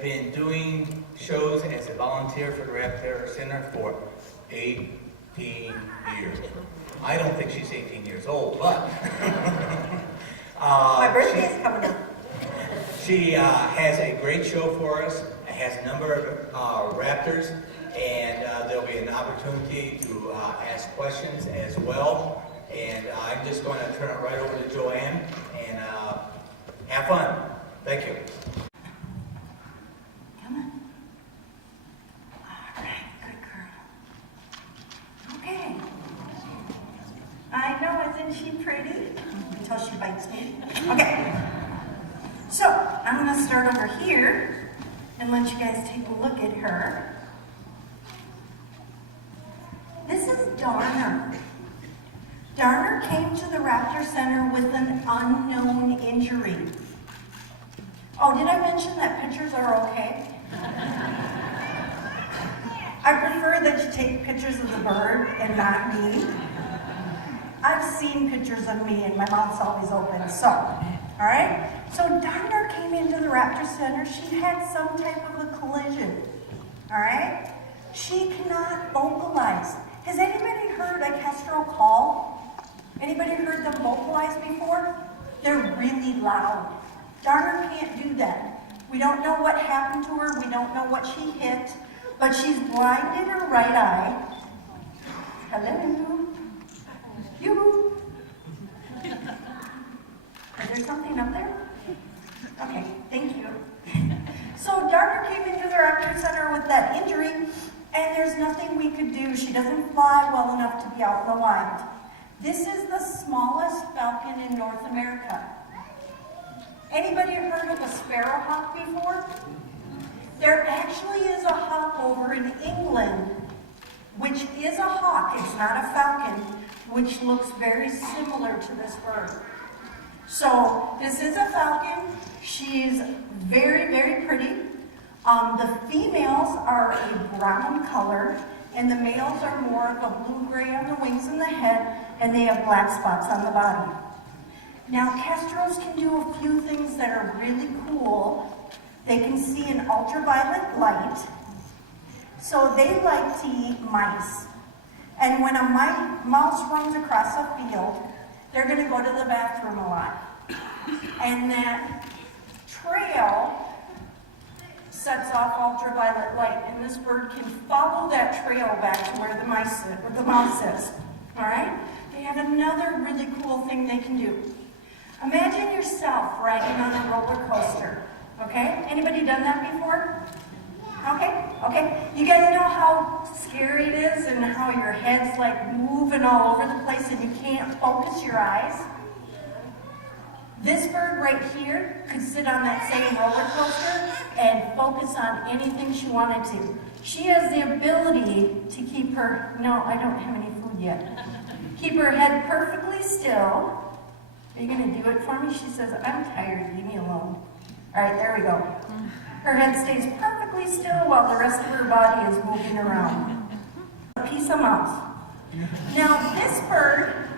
been doing shows as a volunteer for the Raptor Center for 18 years. I don't think she's 18 years old, but my birthday's coming up. She has a great show for us. It has a number of raptors, and there'll be an opportunity to ask questions as well. And I'm just going to turn it right over to Joanne and have fun. Thank you. Come on. All right, good girl. Okay. I know, isn't she pretty? Until she bites me. Okay. So, I'm going to start over here and let you guys take a look at her. This is Darner. Darner came to the Raptor Center with an unknown injury. Oh, did I mention that pictures are okay? I prefer that you take pictures of the bird and not me. I've seen pictures of me and my mouth's always open, so, all right? So Darner came into the Raptor Center. She had some type of a collision, all right? She cannot vocalize. Has anybody heard a kestrel call? Anybody heard them vocalize before? They're really loud. Darner can't do that. We don't know what happened to her. We don't know what she hit, but she's blind in her right eye. Hello. Yoo-hoo. Is there something up there? Okay, thank you. So Darner came into the Raptor Center with that injury, and there's nothing we could do. She doesn't fly well enough to be out in the wild. This is the smallest falcon in North America. Anybody heard of a sparrowhawk before? There actually is a hawk over in England, which is a hawk, it's not a falcon, which looks very similar to this bird. So this is a falcon. She's very, very pretty. The females are a brown color, and the males are more of a blue-gray on the wings and the head, and they have black spots on the body. Now, kestrels can do a few things that are really cool. They can see in ultraviolet light, so they like to eat mice. And when a mouse runs across a field, they're going to go to the bathroom a lot. And that trail sets off ultraviolet light, and this bird can follow that trail back to where the mouse is. All right? They have another really cool thing they can do. Imagine yourself riding on a roller coaster. Okay? Anybody done that before? Okay? Okay. You guys know how scary it is and how your head's like moving all over the place and you can't focus your eyes? This bird right here could sit on that same roller coaster and focus on anything she wanted to. She has the ability to keep her, no, I don't have any food yet. Keep her head perfectly still. Are you going to do it for me? She says, I'm tired, leave me alone. All right, there we go. Her head stays perfectly still while the rest of her body is moving around. A piece of mouse. Now, this bird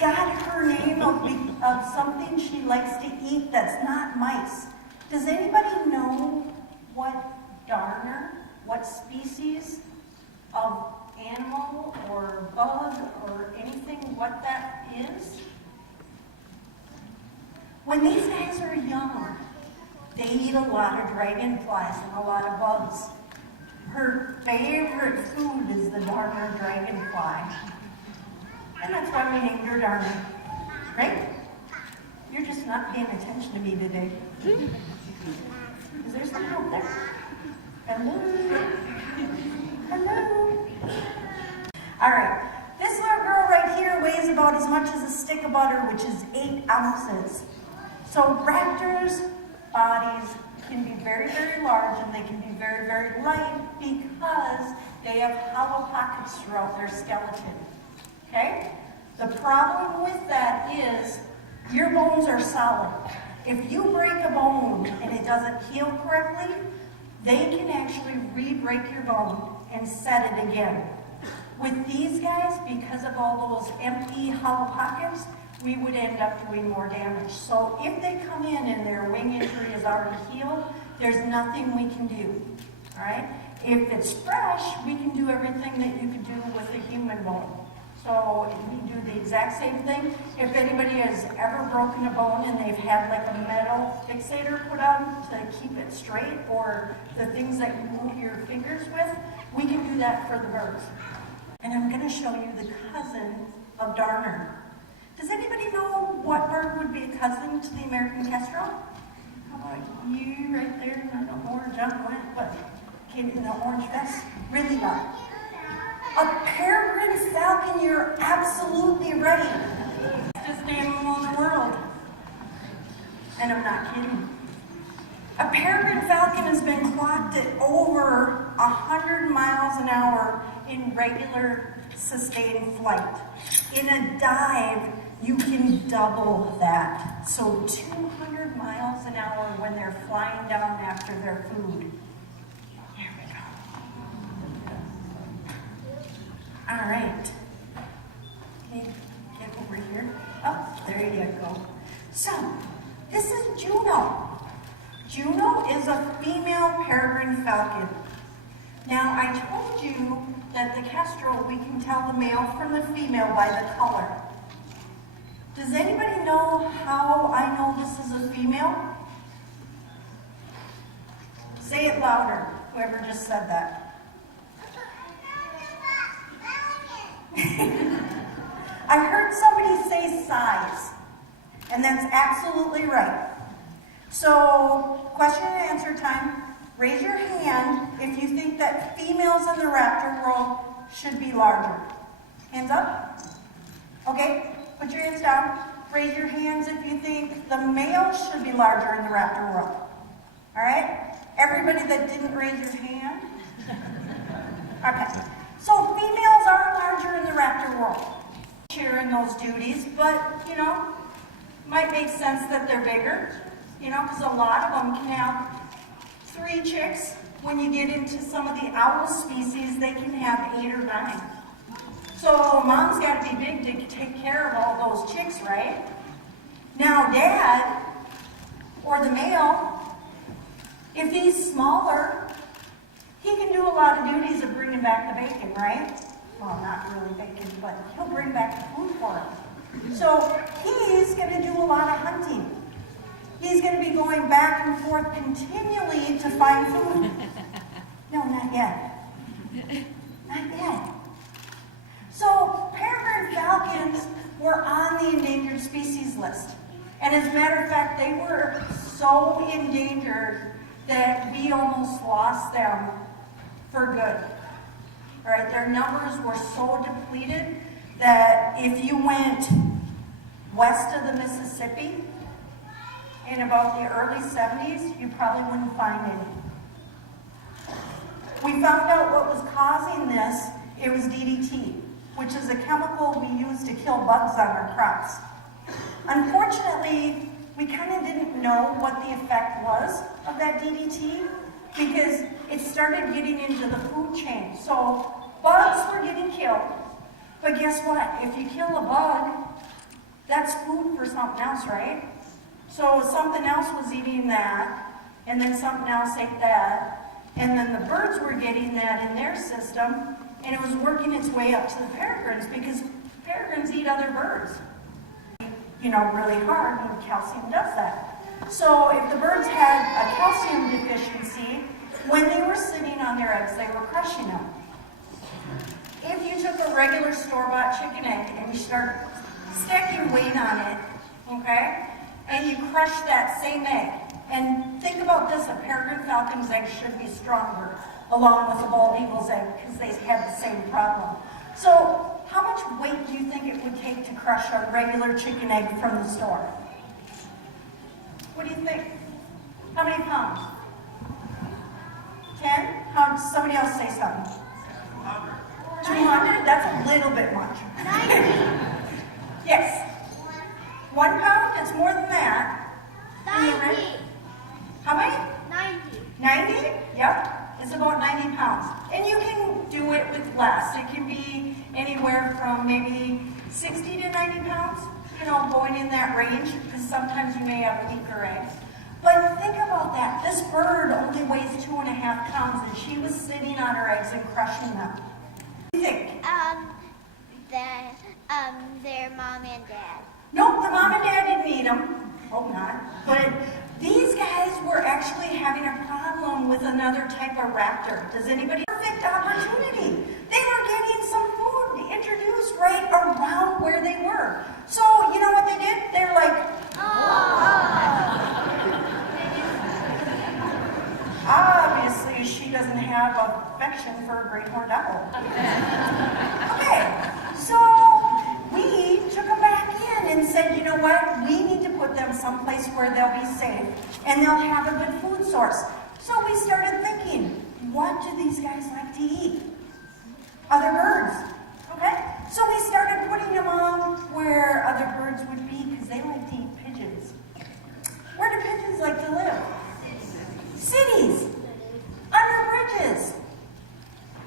got her name of something she likes to eat that's not mice. Does anybody know what species of animal or bug or anything, what that is? When these guys are young, they eat a lot of dragonflies and a lot of bugs. Her favorite food is the Darner dragonfly. And that's why we named her Darner. Right? You're just not paying attention to me today. Is there something out there? Hello? Hello? All right. This little girl right here weighs about as much as a stick of butter, which is 8 ounces. So raptors' bodies can be very, very large, and they can be very, very light because they have hollow pockets throughout their skeleton. Okay? The problem with that is your bones are solid. If you break a bone and it doesn't heal correctly, they can actually re-break your bone and set it again. With these guys, because of all those empty hollow pockets, we would end up doing more damage. So if they come in and their wing injury is already healed, there's nothing we can do, all right? If it's fresh, we can do everything that you could do with a human bone. So we do the exact same thing. If anybody has ever broken a bone and they've had like a metal fixator put on to keep it straight, or the things that you move your fingers with, we can do that for the birds. And I'm going to show you the cousin of Darner. Does anybody know what bird would be a cousin to the American kestrel? How about you right there? I don't know where John went, but kid in the orange vest, really loud. A peregrine falcon, you're absolutely right. Fastest animal in the world. And I'm not kidding. A peregrine falcon has been clocked at over 100 miles an hour in regular sustained flight. In a dive, you can double that. So 200 miles an hour when they're flying down after their food. Here we go. All right. Okay, get over here. Oh, there you go. So, this is Juno. Juno is a female peregrine falcon. Now, I told you that the kestrel, we can tell the male from the female by the color. Does anybody know how I know this is a female? Say it louder, whoever just said that. I heard somebody say size, and that's absolutely right. So, question and answer time. Raise your hand if you think that females in the raptor world should be larger. Hands up. Okay, put your hands down. Raise your hands if you think the males should be larger in the raptor world. All right? Everybody that didn't raise your hand? Okay. So females are larger in the raptor world. Sharing those duties, but, you know, might make sense that they're bigger, you know, because a lot of them can have 3 chicks. When you get into some of the owl species, they can have 8 or 9. So mom's got to be big to take care of all those chicks, right? Now dad, or the male, if he's smaller, he can do a lot of duties of bringing back the bacon, right? Well, not really bacon, but he'll bring back the food for him. So he's going to do a lot of hunting. He's going to be going back and forth continually to find food. No, not yet. Not yet. So peregrine falcons were on the endangered species list. And as a matter of fact, they were so endangered that we almost lost them for good. All right, their numbers were so depleted that if you went west of the Mississippi in about the early 70s, you probably wouldn't find any. We found out what was causing this. It was DDT, which is a chemical we use to kill bugs on our crops. Unfortunately, we kind of didn't know what the effect was of that DDT because it started getting into the food chain. So bugs were getting killed, but guess what? If you kill a bug, that's food for something else, right? So something else was eating that, and then something else ate that, and then the birds were getting that in their system, and it was working its way up to the peregrines because peregrines eat other birds. You know, really hard, and calcium does that. So if the birds had a calcium deficiency, when they were sitting on their eggs, they were crushing them. If you took a regular store-bought chicken egg and you start stacking weight on it, okay, and you crush that same egg, and think about this, a peregrine falcon's egg should be stronger, along with a bald eagle's egg, because they have the same problem. So how much weight do you think it would take to crush a regular chicken egg from the store? What do you think? How many pounds? 10? Somebody else say something. 200? That's a little bit much. 90. Yes. 1 pound? It's more than that. 90. How many? 90. 90? Yep. It's about 90 pounds. And you can do it with less. It can be anywhere from maybe 60 to 90 pounds. going in that range, because sometimes you may have weaker eggs. But think about that. This bird only weighs 2.5 pounds, and she was sitting on her eggs and crushing them. What do you think? Their mom and dad. Nope, the mom and dad didn't eat them. Hope not. But these guys were actually having a problem with another type of raptor. Does anybody? Perfect opportunity. They were getting some food introduced right around where they were. So, you know what they did? They're like, obviously she doesn't have affection for a great horned owl. Okay, so we took them back in and said, you know what? We need to put them someplace where they'll be safe and they'll have a good food source. So we started thinking, what do these guys like to eat? Other birds. Okay? So we started putting them on where other birds would be because they like to eat pigeons. Where do pigeons like to live? Cities. Under bridges.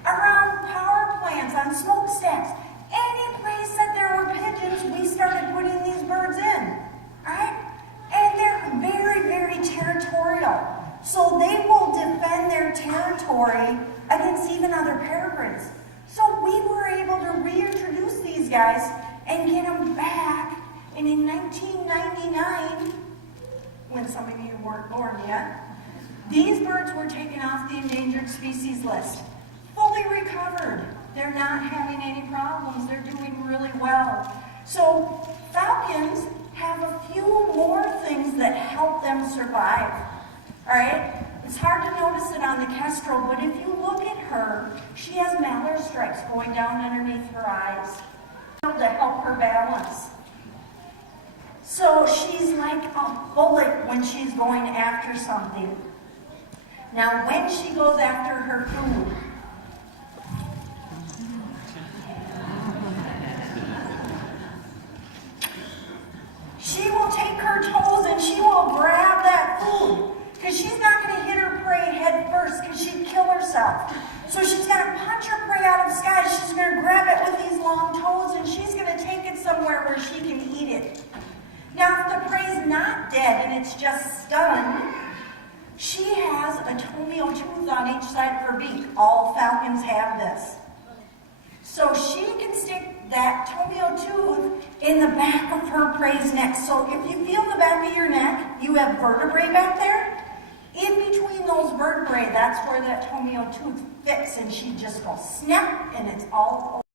Around power plants, on smokestacks. Any place that there were pigeons, we started putting these birds in. Alright? And they're very, very territorial. So they will defend their territory against even other peregrines. So we were able to reintroduce these guys and get them back. And in 1999, when some of you weren't born yet, these birds were taken off the endangered species list. Fully recovered. They're not having any problems. They're doing really well. So falcons have a few more things that help them survive. All right? It's hard to notice it on the kestrel, but if you look at her, she has mallard stripes going down underneath her eyes to help her balance. So she's like a bullet when she's going after something. Now, when she goes after her food, she will take her toes and she will grab that food. Because she's not going to hit her prey head first because she'd kill herself. So she's going to punch her prey out of the sky. She's going to grab it with these long toes and she's going to take it somewhere where she can eat it. Now, if the prey's not dead and it's just stunned, she has a toenail tooth on each side of her beak. All falcons have this. So she can stick that toenail tooth in the back of her prey's neck. So if you feel the back of your neck, you have vertebrae back there. In between those vertebrae, that's where that toenail tooth fits, and she just goes snap, and it's all over.